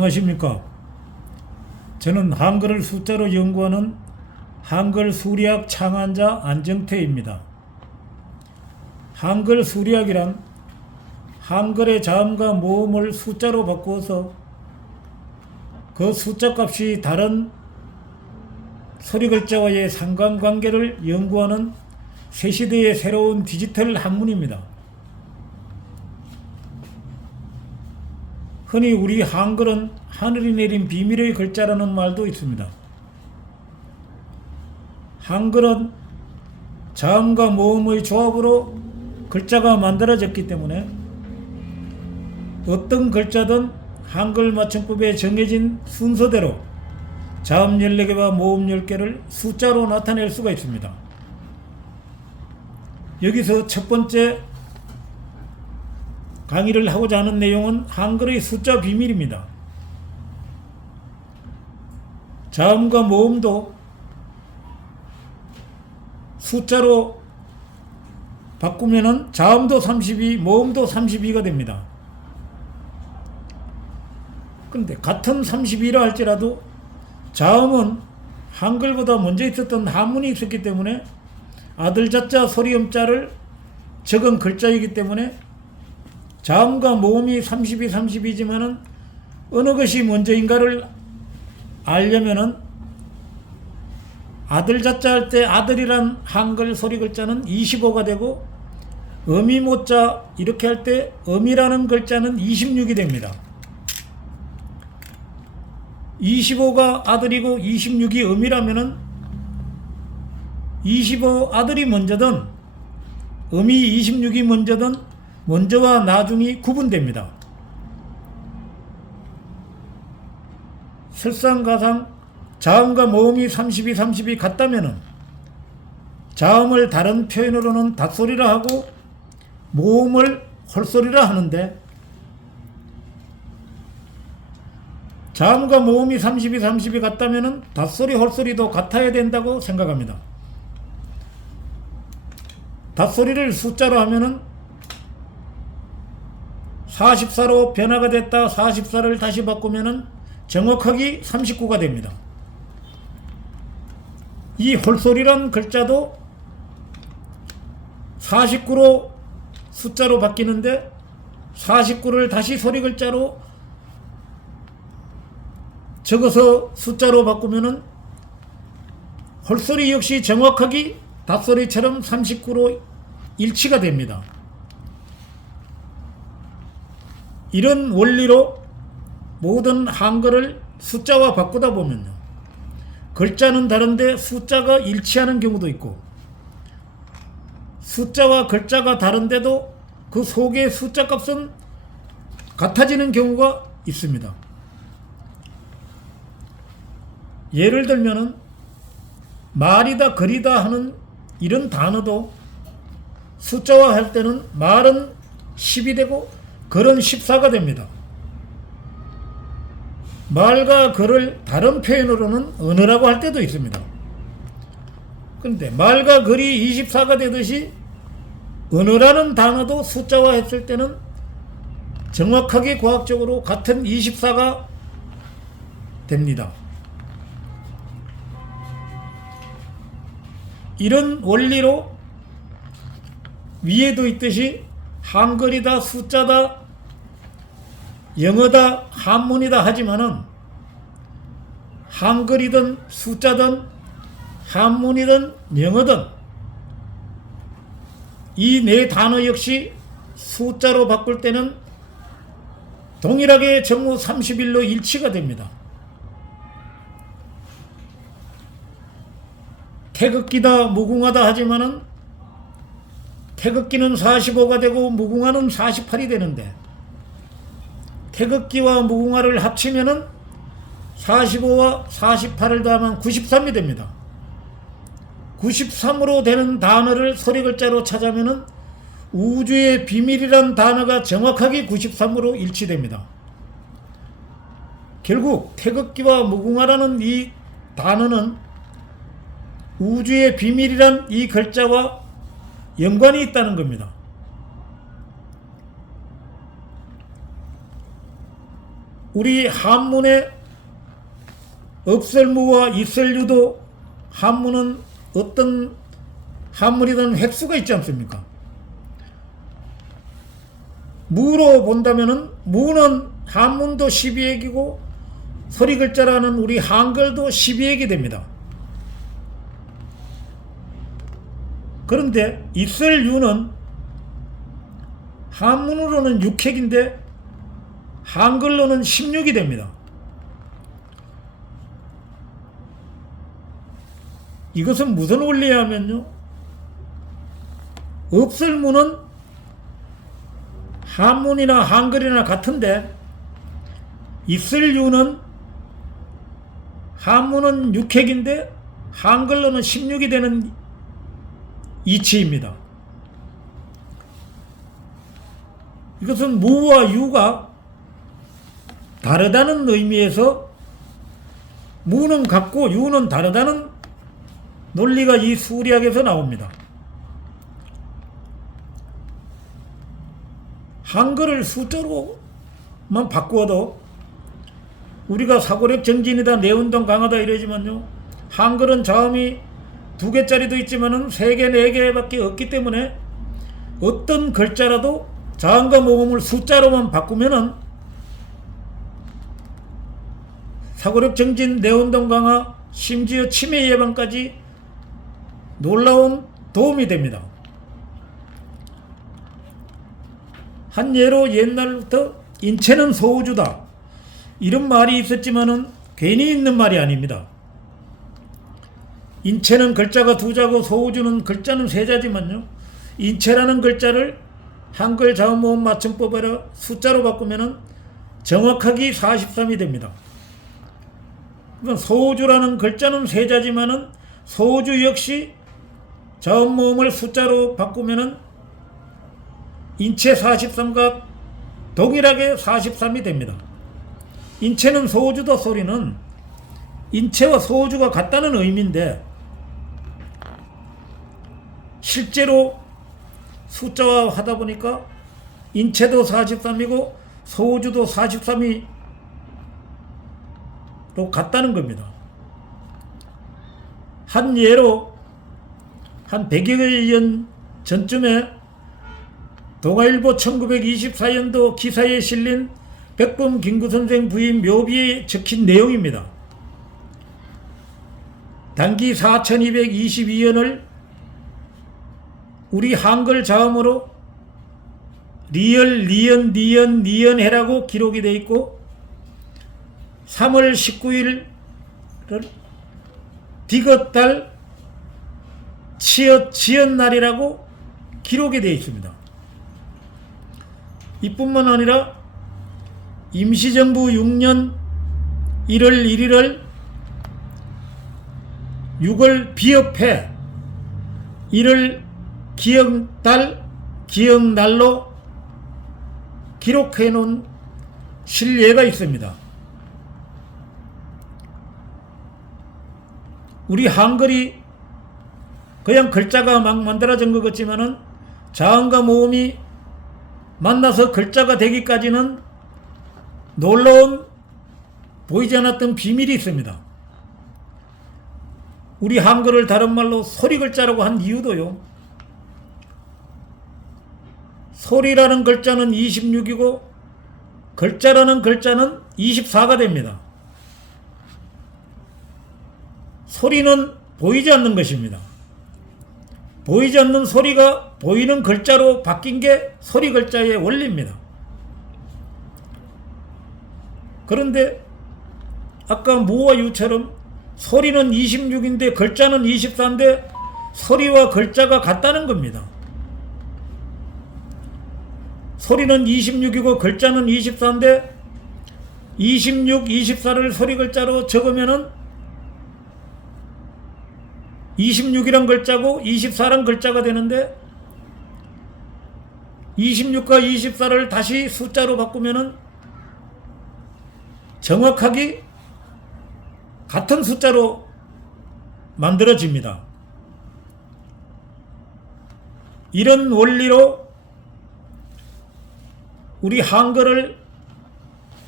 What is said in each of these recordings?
안녕하십니까. 저는 한글을 숫자로 연구하는 한글 수리학 창안자 안정태입니다. 한글 수리학이란 한글의 자음과 모음을 숫자로 바꾸어서 그 숫자 값이 다른 소리 글자와의 상관관계를 연구하는 새시대의 새로운 디지털 학문입니다. 흔히 우리 한글은 하늘이 내린 비밀의 글자라는 말도 있습니다. 한글은 자음과 모음의 조합으로 글자가 만들어졌기 때문에 어떤 글자든 한글 맞춤법에 정해진 순서대로 자음 14개와 모음 10개를 숫자로 나타낼 수가 있습니다. 여기서 첫 번째 강의를 하고자 하는 내용은 한글의 숫자 비밀입니다. 자음과 모음도 숫자로 바꾸면은 자음도 32, 모음도 32가 됩니다. 그런데 같은 32라 할지라도 자음은 한글보다 먼저 있었던 한문이 있었기 때문에 아들자자 소리음자를 적은 글자이기 때문에 자음과 모음이 32, 32지만은 어느 것이 먼저인가를 알려면은 아들자자 할 때 아들이란 한글 소리 글자는 25가 되고 어미모자 이렇게 할 때 어미라는 글자는 26이 됩니다. 25가 아들이고 26이 어미라면은 25 아들이 먼저든 어미 26이 먼저든 먼저와 나중이 구분됩니다. 설상가상 자음과 모음이 32, 32 같다면은 자음을 다른 표현으로는 닷소리라 하고 모음을 홀소리라 하는데 자음과 모음이 32, 32 같다면은 닷소리, 홀소리도 같아야 된다고 생각합니다. 닷소리를 숫자로 하면은 44로 변화가 됐다 44를 다시 바꾸면은 정확하게 39가 됩니다. 이 홀소리란 글자도 49로 숫자로 바뀌는데 49를 다시 소리 글자로 적어서 숫자로 바꾸면은 홀소리 역시 정확하게 닷소리처럼 39로 일치가 됩니다. 이런 원리로 모든 한글을 숫자와 바꾸다 보면요, 글자는 다른데 숫자가 일치하는 경우도 있고 숫자와 글자가 다른데도 그 속의 숫자 값은 같아지는 경우가 있습니다. 예를 들면은 말이다 글이다 하는 이런 단어도 숫자화 할 때는 말은 10이 되고 글은 14가 됩니다. 말과 글을 다른 표현으로는 언어라고 할 때도 있습니다. 그런데 말과 글이 24가 되듯이 언어라는 단어도 숫자화 했을 때는 정확하게 과학적으로 같은 24가 됩니다. 이런 원리로 위에도 있듯이 한글이다 숫자다 영어다 한문이다 하지만은 한글이든 숫자든 한문이든 영어든 이 네 단어 역시 숫자로 바꿀 때는 동일하게 정오 31로 일치가 됩니다. 태극기다 무궁화다 하지만은 태극기는 45가 되고 무궁화는 48이 되는데 태극기와 무궁화를 합치면은 45와 48을 더하면 93이 됩니다. 93으로 되는 단어를 소리 글자로 찾으면은 우주의 비밀이란 단어가 정확하게 93으로 일치됩니다. 결국 태극기와 무궁화라는 이 단어는 우주의 비밀이란 이 글자와 연관이 있다는 겁니다. 우리 한문에 없을무와 있을유도 한문은 어떤 한문이든 획수가 있지 않습니까? 무로 본다면은 무는 한문도 12액이고 소리글자라는 우리 한글도 12액이 됩니다. 그런데 있을유는 한문으로는 6액인데 한글로는 16이 됩니다. 이것은 무슨 원리냐면요, 없을무는 한문이나 한글이나 같은데 있을유는 한문은 6액인데 한글로는 16이 되는 이치입니다. 이것은 무와 유가 다르다는 의미에서 무는 같고 유는 다르다는 논리가 이 수리학에서 나옵니다. 한글을 숫자로만 바꾸어도 우리가 사고력 정진이다, 내운동 강하다 이러지만요, 한글은 자음이 2개짜리도 있지만은 3개, 4개밖에 없기 때문에 어떤 글자라도 자음과 모음을 숫자로만 바꾸면은 사고력 정진, 내운동 강화, 심지어 치매 예방까지 놀라운 도움이 됩니다. 한 예로 옛날부터 인체는 소우주다 이런 말이 있었지만은 괜히 있는 말이 아닙니다. 인체는 글자가 2자고 소우주는 글자는 3자지만요, 인체라는 글자를 한글 자음 모음 맞춤법으로 숫자로 바꾸면은 정확하게 43이 됩니다. 그러니까 소우주라는 글자는 3자지만은 소우주 역시 자음 모음을 숫자로 바꾸면은 인체 43과 동일하게 43이 됩니다. 인체는 소우주다 소리는 인체와 소우주가 같다는 의미인데 실제로 숫자화 하다 보니까 인체도 43이고 소우주도 43이 로 같다는 겁니다. 한 예로 한 100여 년 전쯤에 동아일보 1924년도 기사에 실린 백범 김구선생 부인 묘비에 적힌 내용입니다. 단기 4222년을 우리 한글 자음으로 리을, 리연, 니연, 니연해라고 기록이 되어 있고 3월 19일을 디귿달 치읓 지연날이라고 기록이 되어 있습니다. 이뿐만 아니라 임시정부 6년 1월 1일을 6월 비읍해 1월 기억달 기억날로 기록해 놓은 실례가 있습니다. 우리 한글이 그냥 글자가 막 만들어진 것 같지만은 자음과 모음이 만나서 글자가 되기까지는 놀라운 보이지 않았던 비밀이 있습니다. 우리 한글을 다른 말로 소리글자라고 한 이유도요, 소리라는 글자는 26이고 글자라는 글자는 24가 됩니다. 소리는 보이지 않는 것입니다. 보이지 않는 소리가 보이는 글자로 바뀐 게 소리 글자의 원리입니다. 그런데 아까 무와 유처럼 소리는 26인데 글자는 24인데 소리와 글자가 같다는 겁니다. 소리는 26이고 글자는 24인데 26, 24를 소리 글자로 적으면은 26이란 글자고 24란 글자가 되는데 26과 24를 다시 숫자로 바꾸면은 정확하게 같은 숫자로 만들어집니다. 이런 원리로 우리 한글을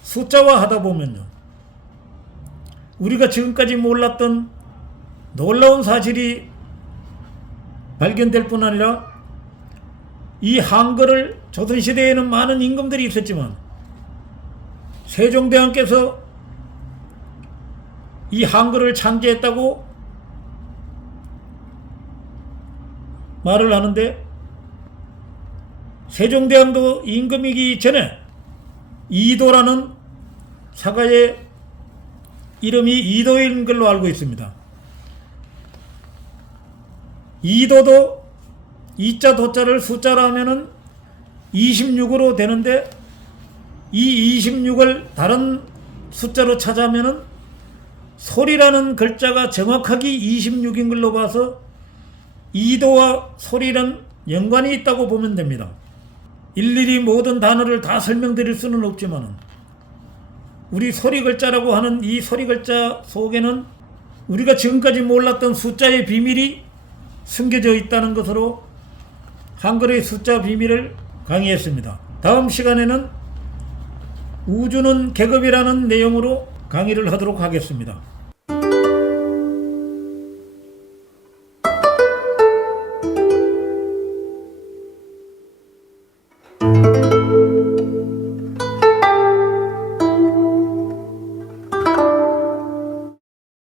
숫자화 하다 보면요, 우리가 지금까지 몰랐던 놀라운 사실이 발견될 뿐 아니라 이 한글을 조선시대에는 많은 임금들이 있었지만 세종대왕께서 이 한글을 창제했다고 말을 하는데, 세종대왕도 임금이기 전에 이도라는 사가의 이름이 이도인 걸로 알고 있습니다. 이도도 이자 도자를 숫자로 하면은 26으로 되는데, 이 26을 다른 숫자로 찾아면은 소리라는 글자가 정확하게 26인 걸로 봐서 이도와 소리는 연관이 있다고 보면 됩니다. 일일이 모든 단어를 다 설명드릴 수는 없지만 우리 소리 글자라고 하는 이 소리 글자 속에는 우리가 지금까지 몰랐던 숫자의 비밀이 숨겨져 있다는 것으로 한글의 숫자 비밀을 강의했습니다. 다음 시간에는 우주는 계급이라는 내용으로 강의를 하도록 하겠습니다.